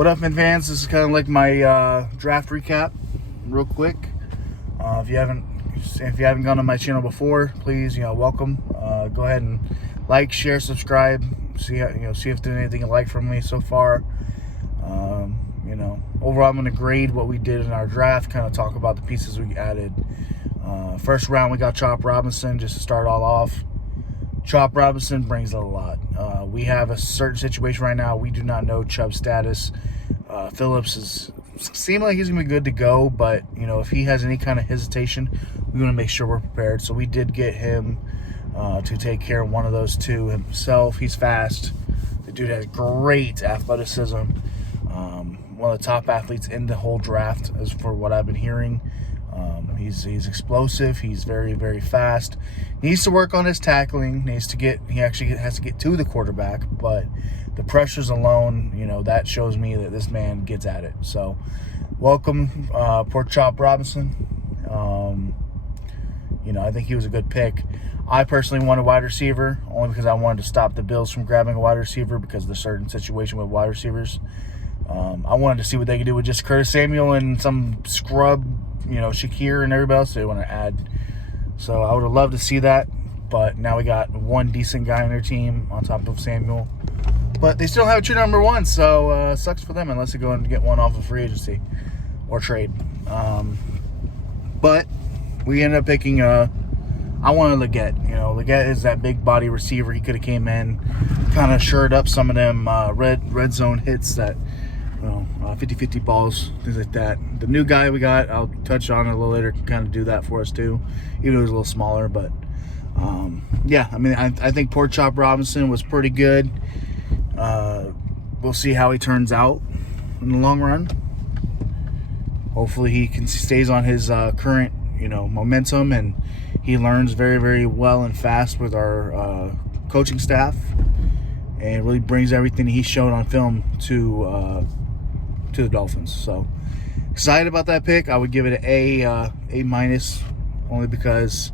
What up, fans? This is kind of like my draft recap, real quick. If you haven't gone to my channel before, please, welcome. Go ahead and like, share, subscribe. See if there's anything you like from me so far. Overall, I'm going to grade what we did in our draft. Kind of talk about the pieces we added. First round, we got Chop Robinson. Just to start all off, Chop Robinson brings a lot. We have a certain situation right now. We do not know Chubb's status. Phillips seems like he's going to be good to go, but, if he has any kind of hesitation, we want to make sure we're prepared. So we did get him to take care of one of those two himself. He's fast. The dude has great athleticism. One of the top athletes in the whole draft, as for what I've been hearing. He's explosive. He's very, very fast. Needs to work on his tackling. He actually has to get to the quarterback, but the pressures alone, that shows me that this man gets at it. So, welcome, poor Chop Robinson. I think he was a good pick. I personally want a wide receiver, only because I wanted to stop the Bills from grabbing a wide receiver because of the certain situation with wide receivers. I wanted to see what they could do with just Curtis Samuel and some scrub, Shakir and everybody else they want to add. So I would have loved to see that, but now we got one decent guy on their team on top of Samuel. But they still have a true number one, so sucks for them unless they go and get one off of free agency or trade. But we ended up picking I wanted Leggett. Leggett is that big body receiver. He could have came in, kind of shored up some of them red zone hits that 50-50 balls, things like that. The new guy we got, I'll touch on it a little later, can kind of do that for us too, even though he's a little smaller. But I think poor Chop Robinson was pretty good. We'll see how he turns out in the long run. Hopefully he stays on his current momentum, and he learns very, very well and fast with our coaching staff, and really brings everything he showed on film to the Dolphins. So excited about that pick. I would give it an A minus, only because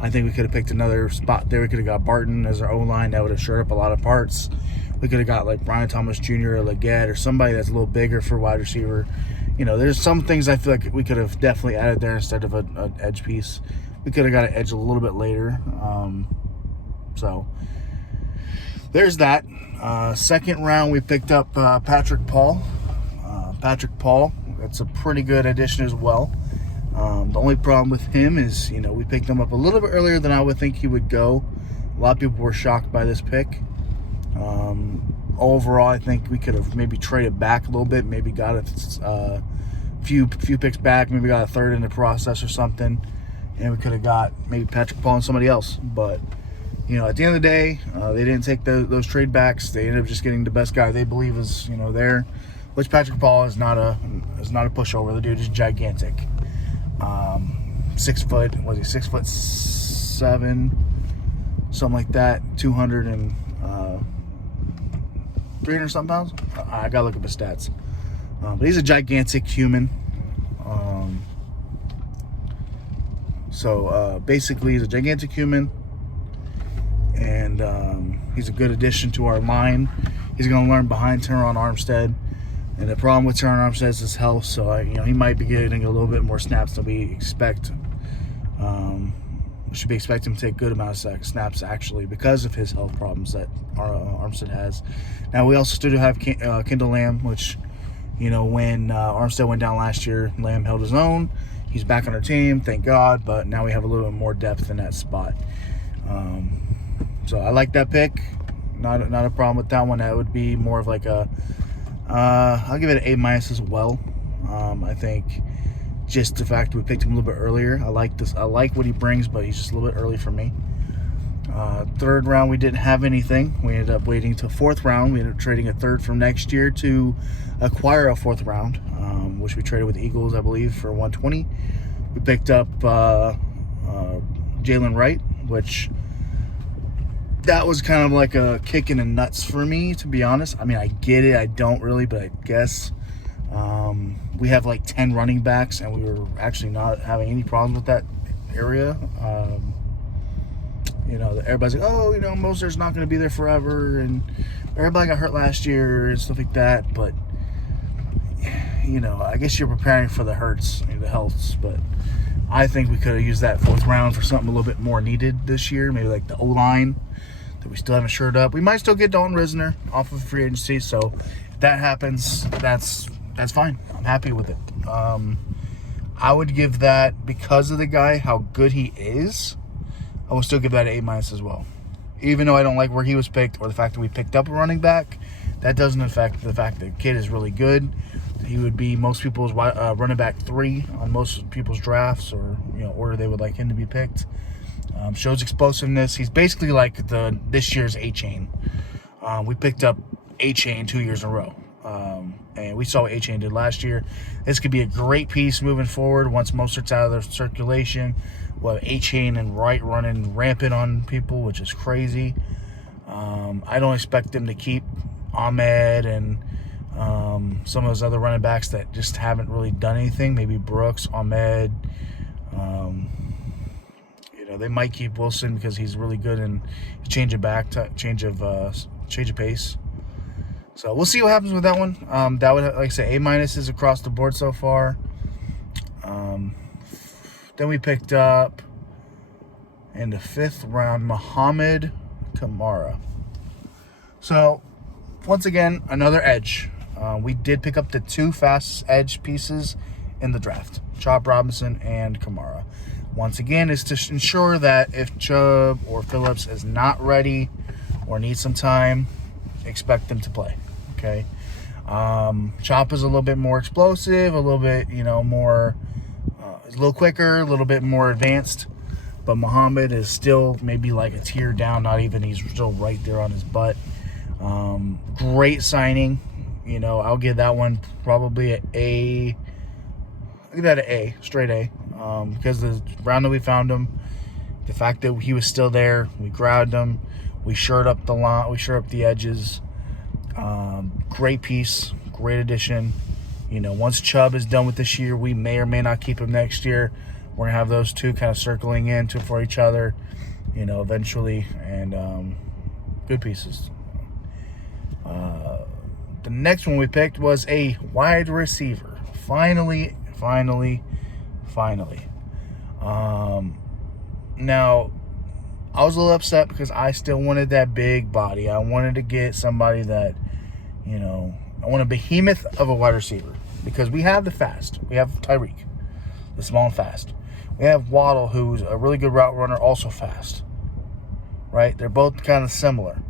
I think we could have picked another spot there. We could have got Barton as our O-line. That would have shored up a lot of parts. We could have got like Brian Thomas Jr. or Leggett or somebody that's a little bigger for wide receiver. There's some things I feel like we could have definitely added there instead of an edge piece. We could have got an edge a little bit later. So there's that. Second round, we picked up Patrick Paul. That's a pretty good addition as well. The only problem with him is, we picked him up a little bit earlier than I would think he would go. A lot of people were shocked by this pick. Overall, I think we could have maybe traded back a little bit, maybe got a few picks back, maybe got a third in the process or something, and we could have got maybe Patrick Paul and somebody else. But at the end of the day, they didn't take those trade backs. They ended up just getting the best guy they believe is there, which Patrick Paul is not a pushover. The dude is gigantic. 6 foot, was he 6'7", something like that, 200 and 300 something pounds. I gotta look up his stats. But he's a gigantic human. Basically, he's a gigantic human, and he's a good addition to our line. He's going to learn behind Teron Armstead, and the problem with Teron Armstead is his health. So he might be getting a little bit more snaps than we expect. We should be expecting him to take a good amount of snaps actually, because of his health problems that Armstead has. Now we also still have Kendall Lamb, which when Armstead went down last year, Lamb held his own. He's back on our team, thank God, but now we have a little bit more depth in that spot. So I like that pick. Not a problem with that one. That would be more of like I'll give it an A minus as well. I think just the fact that we picked him a little bit earlier. I like what he brings, but he's just a little bit early for me. Third round, we didn't have anything. We ended up waiting till fourth round. We ended up trading a third from next year to acquire a fourth round, which we traded with the Eagles, I believe, for 120. We picked up Jalen Wright, which that was kind of like a kick in the nuts for me, to be honest. I mean, I get it. I don't really, but I guess we have like 10 running backs, and we were actually not having any problems with that area. Everybody's like, oh, Mosert's not going to be there forever, and everybody got hurt last year and stuff like that. But I guess you're preparing for the hurts, the healths, but I think we could have used that 4th round for something a little bit more needed this year. Maybe like the O-line that we still haven't shored up. We might still get Dalton Risner off of free agency, so if that happens, that's fine. I'm happy with it. I would give that, because of the guy, how good he is, I would still give that an A- as well. Even though I don't like where he was picked or the fact that we picked up a running back, that doesn't affect the fact that the kid is really good. He would be most people's running back 3 on most people's drafts, or order they would like him to be picked. Shows explosiveness. He's basically like this year's A-Chain. We picked up A-Chain 2 years in a row. And we saw what A-Chain did last year. This could be a great piece moving forward once Mostert's out of their circulation. We'll have A-Chain and Wright running rampant on people, which is crazy. I don't expect them to keep Ahmed and some of those other running backs that just haven't really done anything. Maybe Brooks, Ahmed. They might keep Wilson because he's really good in change of pace. So we'll see what happens with that one. That would, like I say, A- is across the board so far. Then we picked up in the 5th round Muhammad Kamara. So once again, another edge. We did pick up the 2 fastest edge pieces in the draft, Chop Robinson and Kamara. Once again, is to ensure that if Chubb or Phillips is not ready or needs some time, expect them to play. Okay. Chop is a little bit more explosive, a little bit, more, a little quicker, a little bit more advanced. But Muhammad is still maybe like a tier down, not even, he's still right there on his butt. Great signing. I'll give that one probably an A. I'll give that an A, straight A. Because the round that we found him, the fact that he was still there, we grabbed him, we shored up the line, we shored up the edges. Great piece, great addition. Once Chubb is done with this year, we may or may not keep him next year. We're gonna have those 2 kind of circling in for each other, eventually, and good pieces. The next one we picked was a wide receiver. Finally. Now, I was a little upset because I still wanted that big body. I wanted to get somebody that, I want a behemoth of a wide receiver, because we have the fast. We have Tyreek, the small and fast. We have Waddle, who's a really good route runner, also fast. Right? They're both kind of similar.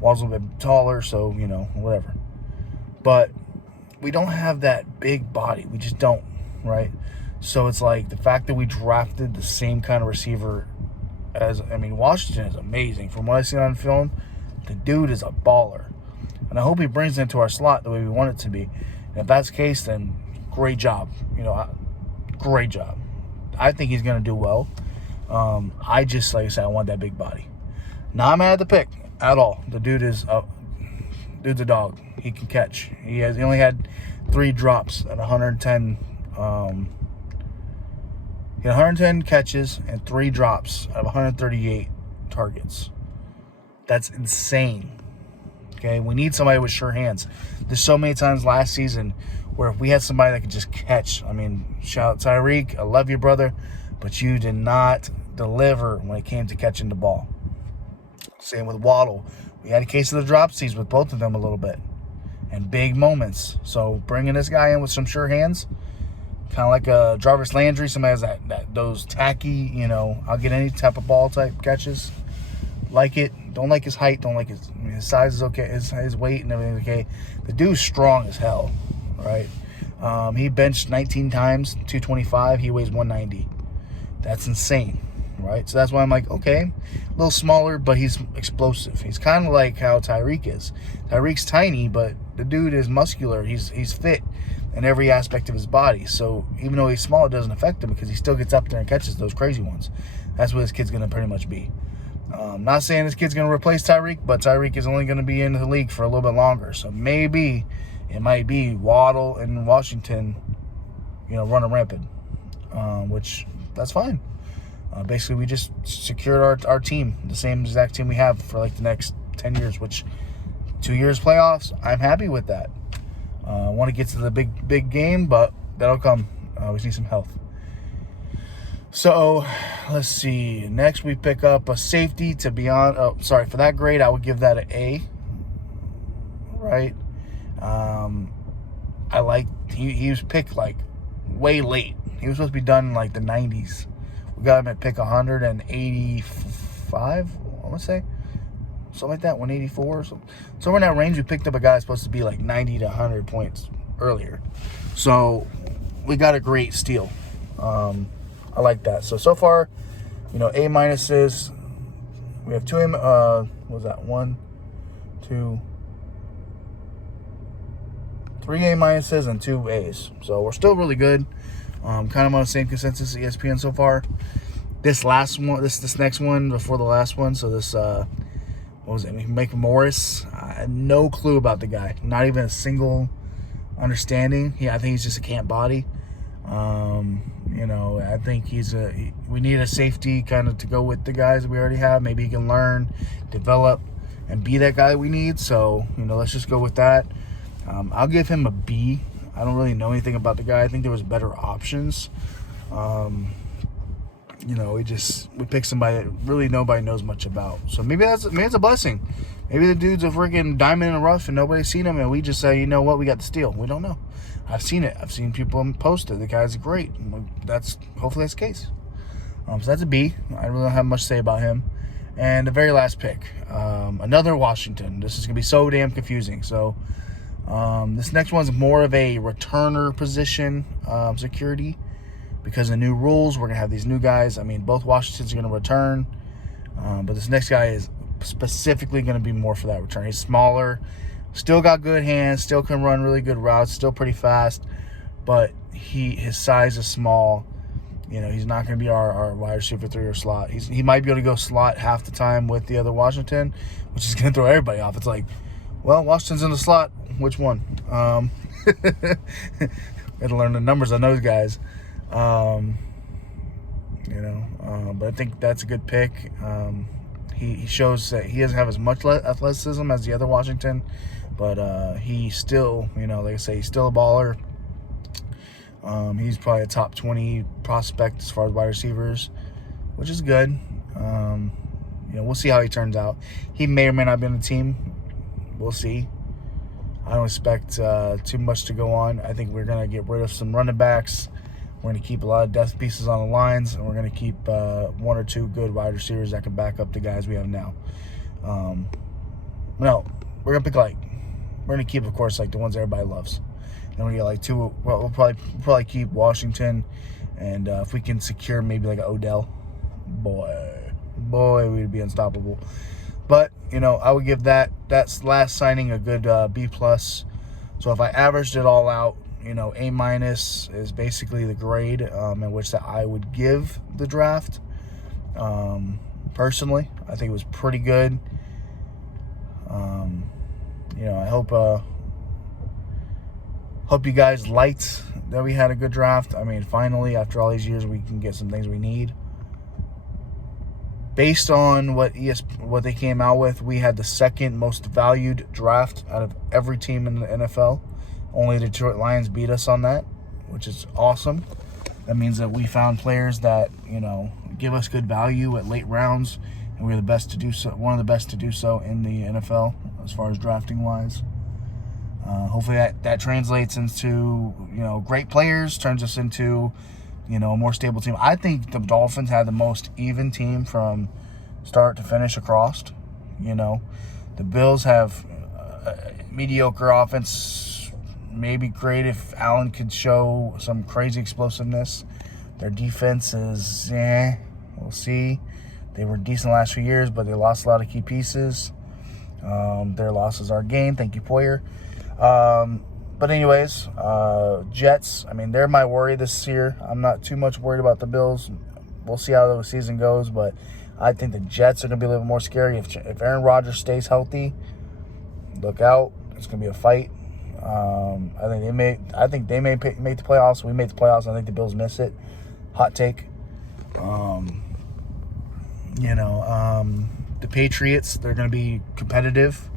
Waddle's a little bit taller, so, whatever. But we don't have that big body. We just don't, right? So it's like the fact that we drafted the same kind of receiver Washington is amazing. From what I've seen on film, the dude is a baller. And I hope he brings it into our slot the way we want it to be. And if that's the case, then great job. Great job. I think he's going to do well. I just, like I said, I want that big body. Not mad at the pick at all. The dude's a dog. He can catch. He only had 3 drops at 110. He had 110 catches and 3 drops out of 138 targets. That's insane. Okay, we need somebody with sure hands. There's so many times last season where if we had somebody that could just catch, shout out Tyreek, I love you, brother, but you did not deliver when it came to catching the ball. Same with Waddle. We had a case of the dropsies with both of them a little bit, and big moments. So bringing this guy in with some sure hands, kind of like a Jarvis Landry, somebody has those tacky, I'll get any type of ball type catches. Like it. Don't like his height. Don't like his size is okay. His weight and everything's okay. The dude's strong as hell, right? He benched 19 times, 225. He weighs 190. That's insane, right? So that's why I'm like, okay, a little smaller, but he's explosive. He's kind of like how Tyreek is. Tyreek's tiny, but the dude is muscular. He's fit in every aspect of his body. So even though he's small, it doesn't affect him because he still gets up there and catches those crazy ones. That's what this kid's going to pretty much be. Not saying this kid's going to replace Tyreek, but Tyreek is only going to be in the league for a little bit longer. So maybe it might be Waddle and Washington, running rampant, which that's fine. Basically, we just secured our team, the same exact team we have for like the next 10 years, which 2 years playoffs, I'm happy with that. Want to get to the big game, but that'll come. We just need some health. So let's see. Next, we pick up a safety. To be on, for that grade, I would give that an A. Right. I like he was picked like way late. He was supposed to be done in like the 90s. We got him at pick 185. I want to say something like that, 184 or something. Somewhere in that range. We picked up a guy that's supposed to be like 90 to 100 points earlier. So we got a great steal. I like that. So far, A minuses. We have two. What was that? 1, 2, 3 A minuses and 2 A's. So we're still really good. Kind of on the same consensus as ESPN so far. This last one, this next one before the last one. So this, what was it? Mike Morris. I had no clue about the guy. Not even a single understanding. I think he's just a camp body. I think we need a safety kind of to go with the guys we already have. Maybe he can learn, develop, and be that guy we need. So, let's just go with that. I'll give him a B. I don't really know anything about the guy. I think there was better options. We picked somebody that really nobody knows much about. So maybe it's a blessing. Maybe the dude's a freaking diamond in the rough and nobody's seen him, and we just say, you know what, we got the steal. We don't know. I've seen it. I've seen people post it. The guy's great. Hopefully that's the case. So that's a B. I really don't have much to say about him. And the very last pick, another Washington. This is gonna be so damn confusing. So this next one's more of a returner position, security, because of the new rules. We're gonna have these new guys. I mean, both Washingtons are gonna return, but this next guy is specifically gonna be more for that return. He's smaller, still got good hands, still can run really good routes, still pretty fast, but his size is small. He's not going to be our wide receiver 3 or slot. He might be able to go slot half the time with the other Washington, which is going to throw everybody off. It's like, well, Washington's in the slot. Which one? Got to learn the numbers on those guys. But I think that's a good pick. He shows that he doesn't have as much athleticism as the other Washington, but he's still, like I say, he's still a baller. He's probably a top 20 prospect as far as wide receivers, which is good. We'll see how he turns out. He may or may not be on the team. We'll see. I don't expect too much to go on. I think we're going to get rid of some running backs. We're going to keep a lot of depth pieces on the lines, and we're going to keep 1 or 2 good wide receivers that can back up the guys we have now. No, we're going to we're going to keep, of course, the ones everybody loves. And we get 2. We'll probably keep Washington, and if we can secure maybe an Odell, boy, we'd be unstoppable. But I would give that last signing a good B+. So if I averaged it all out, A- is basically the grade in which that I would give the draft. Personally, I think it was pretty good. I hope you guys liked that we had a good draft. I mean, finally, after all these years, we can get some things we need. Based on what they came out with, we had the second most valued draft out of every team in the NFL. Only the Detroit Lions beat us on that, which is awesome. That means that we found players that, give us good value at late rounds, and we're the best to do so, one of the best to do so in the NFL as far as drafting wise. Hopefully that translates into, great players, turns us into, a more stable team. I think the Dolphins had the most even team from start to finish across. The Bills have mediocre offense, maybe great if Allen could show some crazy explosiveness. Their defense is, we'll see. They were decent the last few years, but they lost a lot of key pieces. Their losses are gained. Thank you, Poyer. But anyways, Jets, they're my worry this year. I'm not too much worried about the Bills. We'll see how the season goes, but I think the Jets are going to be a little more scary. If Aaron Rodgers stays healthy, look out. It's going to be a fight. I think they may make the playoffs. We make the playoffs. I think the Bills miss it. Hot take. The Patriots, they're going to be competitive.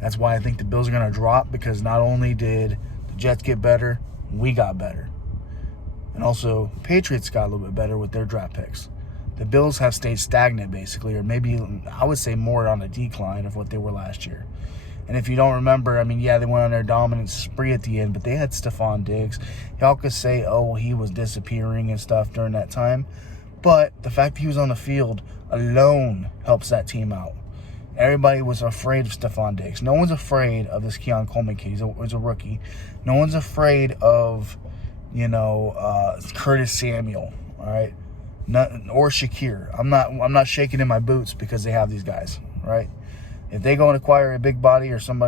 That's why I think the Bills are going to drop, because not only did the Jets get better, we got better. And also, Patriots got a little bit better with their draft picks. The Bills have stayed stagnant, basically, or maybe I would say more on a decline of what they were last year. And if you don't remember, I mean, yeah, they went on their dominant spree at the end, but they had Stephon Diggs. Y'all could say, oh, he was disappearing and stuff during that time. But the fact that he was on the field alone helps that team out. Everybody was afraid of Stephon Diggs. No one's afraid of this Keon Coleman kid. He's a rookie. No one's afraid of, Curtis Samuel, all right? Or Shakir. I'm not shaking in my boots because they have these guys, right? If they go and acquire a big body or some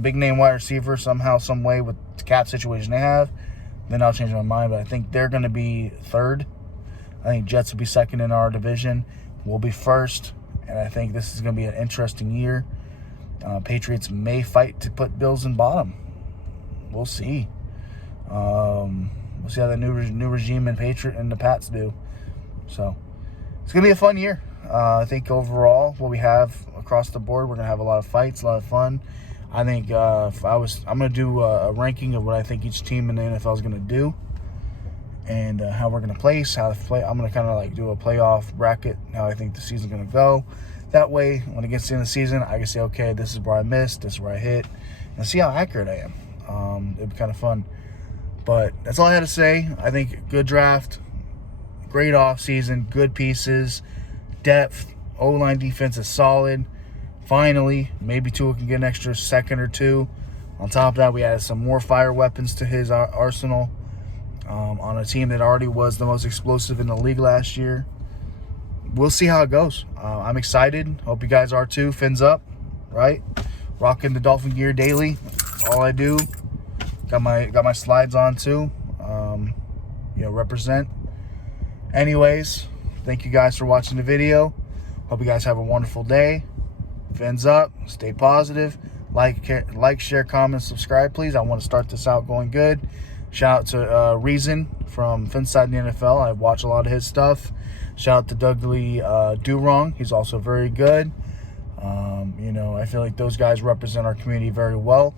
big name wide receiver somehow, some way with the cap situation they have, then I'll change my mind. But I think they're going to be third. I think Jets will be second in our division. We'll be first. And I think this is going to be an interesting year. Patriots may fight to put Bills in bottom. We'll see. We'll see how the new regime and the Pats do. So it's going to be a fun year. I think overall, what we have across the board, we're going to have a lot of fights, a lot of fun. I think I'm going to do a ranking of what I think each team in the NFL is going to do, and how we're going to place, how to play. I'm going to kind of like do a playoff bracket, how I think the season's going to go. That way, when it gets to the end of the season, I can say, okay, this is where I missed, this is where I hit, and see how accurate I am. It'd be kind of fun. But that's all I had to say. I think good draft, great offseason, good pieces, depth, O-line defense is solid. Finally, maybe Tua can get an extra second or two. On top of that, we added some more fire weapons to his arsenal on a team that already was the most explosive in the league last year. We'll see how it goes. I'm excited. Hope you guys are too. Fins up, right? Rocking the Dolphin gear daily. That's all I do. Got my slides on too. Represent. Anyways, thank you guys for watching the video. Hope you guys have a wonderful day. Fins up. Stay positive. Like, share, comment, subscribe, please. I want to start this out going good. Shout out to Reason from Finside in the NFL. I watch a lot of his stuff. Shout out to Douglas Durong. He's also very good. I feel like those guys represent our community very well.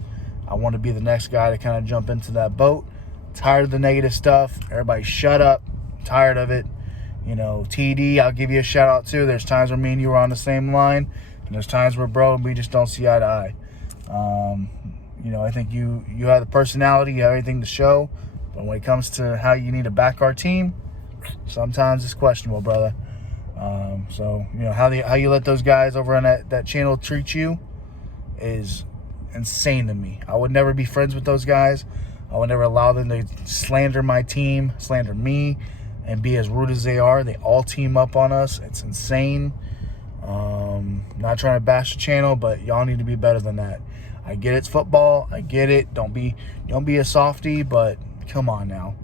I want to be the next guy to kind of jump into that boat. Tired of the negative stuff. Everybody shut up. Tired of it. TD, I'll give you a shout out too. There's times where me and you are on the same line, and there's times where, bro, we just don't see eye to eye. I think you have the personality, you have everything to show, but when it comes to how you need to back our team, sometimes it's questionable, brother. How you let those guys over on that channel treat you is insane to me. I would never be friends with those guys. I would never allow them to slander my team, slander me, and be as rude as they are. They all team up on us. It's insane. Not trying to bash the channel, but y'all need to be better than that. I get it's football. I get it. Don't be a softie, but come on now.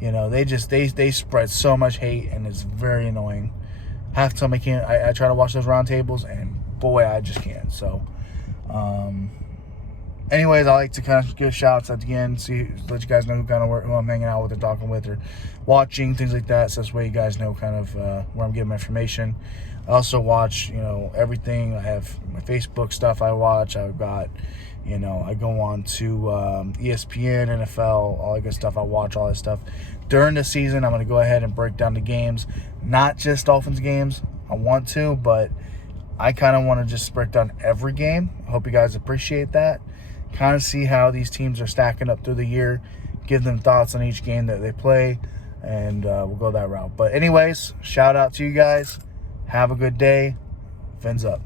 They spread so much hate, and it's very annoying. Half the time I try to watch those roundtables, and boy, I just can't. So, anyways, I like to kind of give shouts at the end, let you guys know who I'm hanging out with or talking with or watching, things like that. So this way you guys know kind of where I'm getting my information. I also watch, everything. I have my Facebook stuff I watch. I've got, I go on to ESPN, NFL, all that good stuff. I watch all that stuff. During the season, I'm going to go ahead and break down the games. Not just Dolphins games. I want to, but I kind of want to just break down every game. I hope you guys appreciate that. Kind of see how these teams are stacking up through the year. Give them thoughts on each game that they play. And we'll go that route. But anyways, shout out to you guys. Have a good day. Fins up.